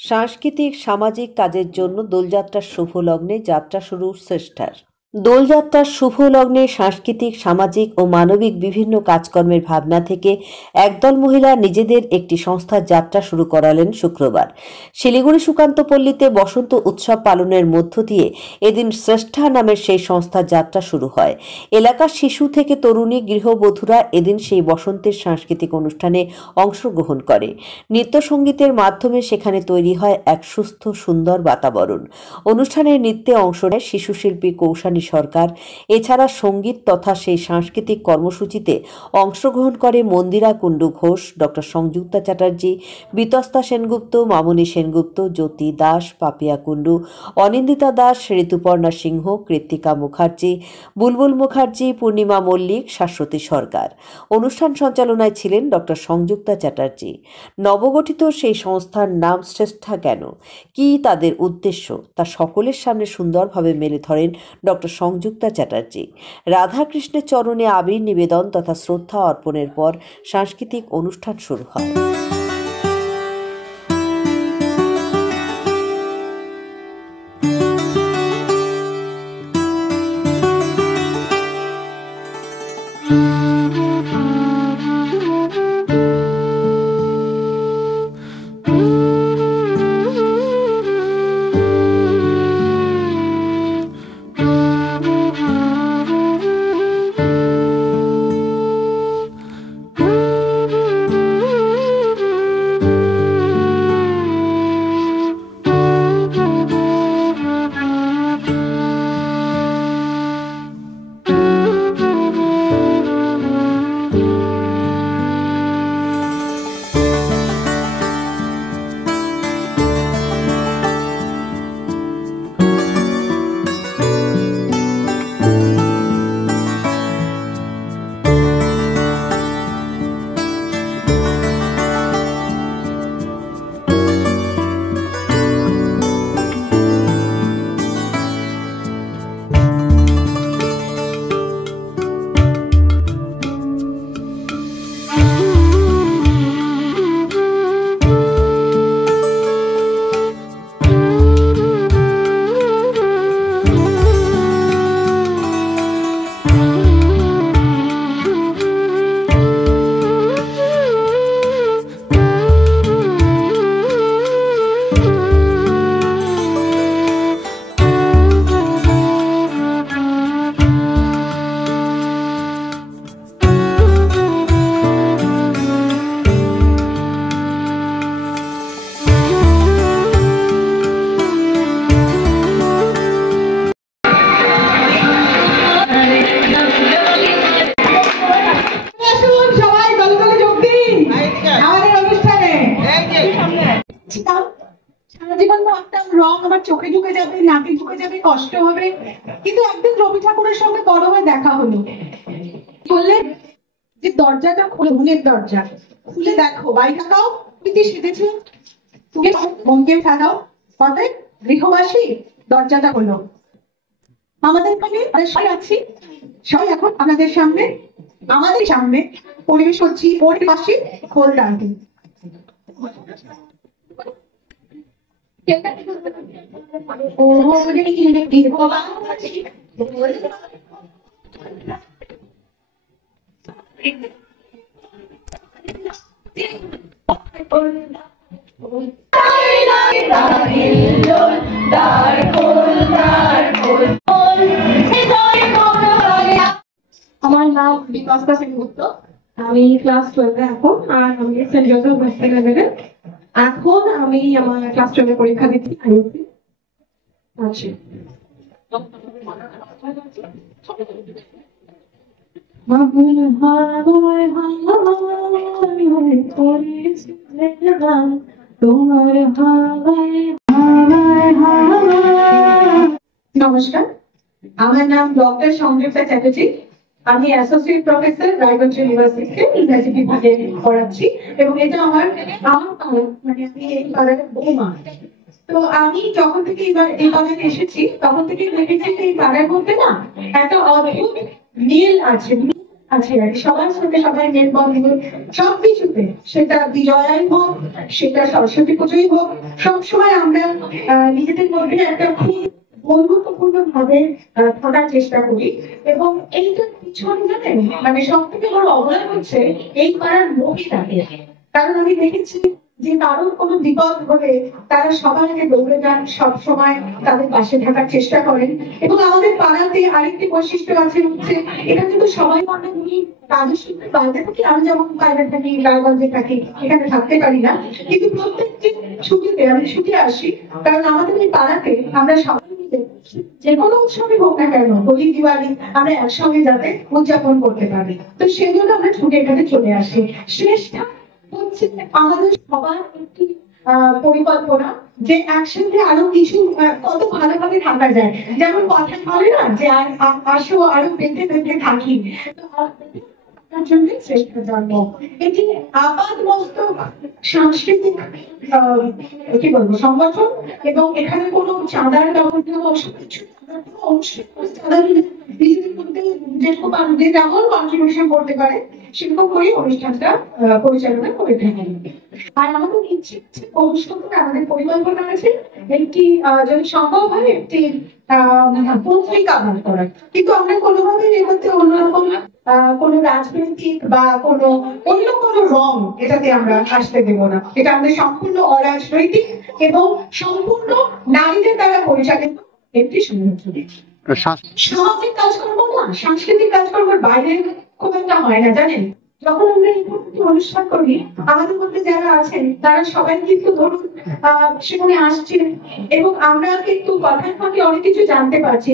সাংস্কৃতিক সামাজিক কাজের জন্য দোলযাত্রার শুভ লগ্নে যাত্রা শুরু শ্রেষ্ঠার। দোলযাত্রার শুভ লগ্নে সাংস্কৃতিক সামাজিক ও মানবিক বিভিন্ন কাজকর্মের ভাবনা থেকে একদল মহিলা নিজেদের একটি সংস্থার যাত্রা শুরু করালেন শুক্রবার। শিলিগুড়ি সুকান্তপল্লীতে বসন্ত উৎসব পালনের মধ্য দিয়ে এদিন শ্রেষ্ঠা নামের সেই সংস্থার যাত্রা শুরু হয়। এলাকার শিশু থেকে তরুণী গৃহবধূরা এদিন সেই বসন্তের সাংস্কৃতিক অনুষ্ঠানে অংশগ্রহণ করে। নৃত্যসঙ্গীতের মাধ্যমে সেখানে তৈরি হয় এক সুস্থ সুন্দর বাতাবরণ। অনুষ্ঠানের নৃত্যে অংশ নেয় শিশুশিল্পী কৌশানী সরকার। এছাড়া সঙ্গীত তথা সেই সাংস্কৃতিক কর্মসূচিতে অংশগ্রহণ করে মন্দিরা কুণ্ডু ঘোষ, ডক্টর সংযুক্তা চ্যাটার্জি, বিতস্তা সেনগুপ্ত, মামনি সেনগুপ্ত, জ্যোতি দাস, পাপিয়া কুণ্ডু, অনিন্দিতা দাস, ঋতুপর্ণা সিংহ, কৃত্তিকা মুখার্জি, বুলবুল মুখার্জি, পূর্ণিমা মল্লিক, শাশ্বতী সরকার। অনুষ্ঠান সঞ্চালনায় ছিলেন ডক্টর সংযুক্তা চ্যাটার্জি। নবগঠিত সেই সংস্থার নাম শ্রেষ্ঠা কেন, কি তাদের উদ্দেশ্য, তা সকলের সামনে সুন্দরভাবে মেলে ধরেন ডক্টর সংযুক্তা চ্যাটার্জি। রাধাকৃষ্ণের চরণে আবির নিবেদন তথা শ্রদ্ধা অর্পণের পর সাংস্কৃতিক অনুষ্ঠান শুরু হয়। চোখে ঢুকে যাবে, নাকে ঢুকে যাবে, কষ্ট হবে, কিন্তু একদিন রবি ঠাকুরের সঙ্গে বড় হয়ে দেখা হলো। বললেন যে দরজাটা খুলে, মনের দরজা খুলে দেখো, বাড়ি থাকাও প্রীতি সেজেছে, তুমি মনকে সাজাও, তবে গৃহবাসী দরজাটা হলো। আমাদের এখানে সবাই আছি, সবাই এখন আমাদের সামনে পরিবেশ করছি পরিবাসী খোল টানতে। আমার নাম বিতস্তা সেনগুপ্ত, আমি ক্লাস 12 এখন, আর আমি সেন্ট জোসেফ হাই লেভেলে এখন আমি আমার ক্লাস 12 পরীক্ষা দিচ্ছি। আচ্ছা, নমস্কার, আমার নাম ডক্টর সংযুক্তা চ্যাটার্জি। আমি অ্যাসোসিয়েট প্রফেসর রায়গঞ্জ ইউনিভার্সিটিতে ইংরেজি বিভাগে পড়াচ্ছি এবং এটা আমার মানে আমি এই পাড়ার বৌমা। তো আমি যখন থেকে এই পাড়ায় এসেছি তখন থেকে ভেবেছি যে এই পাড়ার মধ্যে না একটা অদ্ভুত মিল আছে, আছে আর কি। সবার সাথে সবাই মেলবন্ধন সবকিছুতে, সেটা বিজয়াই হোক, সেটা সরস্বতী পুজোই হোক, সবসময় আমরা নিজেদের মধ্যে একটা খুব বন্ধুত্বপূর্ণ ভাবে থাকার চেষ্টা করি। এবং এইটার পিছনে জানেন মানে সব থেকে বড় অবদান হচ্ছে এই পাড়ার মহিলাদের। কারণ আমি দেখেছি যে কারোর কোনো বিপদ হলে তারা সবার আগে দৌড়ে যান, সবসময় তাদের পাশে থাকার চেষ্টা করেন। এবং আমাদের পাড়াতে আরেকটি বৈশিষ্ট্য আছে হচ্ছে, এটা কিন্তু সবাই মনে করি কাজের সূত্রে বাইরে থাকি, আমি যেমন বাইরে থাকি, রায়গঞ্জে থাকি, এখানে থাকতে পারি না, কিন্তু প্রত্যেকটি ছুটিতে আমি ছুটে আসি। কারণ আমাদের এই পাড়াতে আমরা সবাই মিলে যে কোনো উৎসবই হোক না কেন, হোলি দিওয়ালি আমরা একসঙ্গে যাতে উদযাপন করতে পারি, তো সেই জন্য আমরা ছুটে এখানে চলে আসি। শ্রেষ্ঠা হচ্ছে আমাদের সবার একটি পরিকল্পনা যে একসাথে আরো কিছু কত ভালোভাবে থাকা যায়। যেমন কথা বলে না যে আসো আরো বেঁধে বেঁধে থাকি, তো তার জন্য শ্রেষ্ঠ জন্ম। এটি আপাত মস্তক সাংস্কৃতিক কি বলবো সংগঠন, এবং এখানে কোনো চাঁদার ব্যবস্থা কিছু যে যেমন কন্ট্রিবিউশন করতে পারে সেরকম করে অনুষ্ঠানটা পরিচালনা করে থাকেন। আর আমাদের ইচ্ছে ভবিষ্যতে আমাদের পরিকল্পনা আছে একটি যদি সম্ভব হয় একটি পত্রিকা বার করার, কিন্তু আমরা কোনোভাবে এর মধ্যে অন্যরকম কোনো রাজনৈতিক বা কোনো অন্য কোনো রং এটাতে আমরা আসতে দেব না। এটা আমাদের সম্পূর্ণ অরাজনৈতিক এবং সম্পূর্ণ নারীদের দ্বারা পরিচালিত একটি সংগঠন। সামাজিক কাজকর্ম না, সাংস্কৃতিক কাজকর্মের বাইরে খুব একটা হয় না জানেন। যখন আমরা এই অনুষ্ঠান করি আমাদের মধ্যে যারা আছেন তারা সবাই কিন্তু ধরুন সেখানে আসছেন, এবং আমরা কিন্তু কথার ফাঁকে অনেক কিছু জানতে পারছি।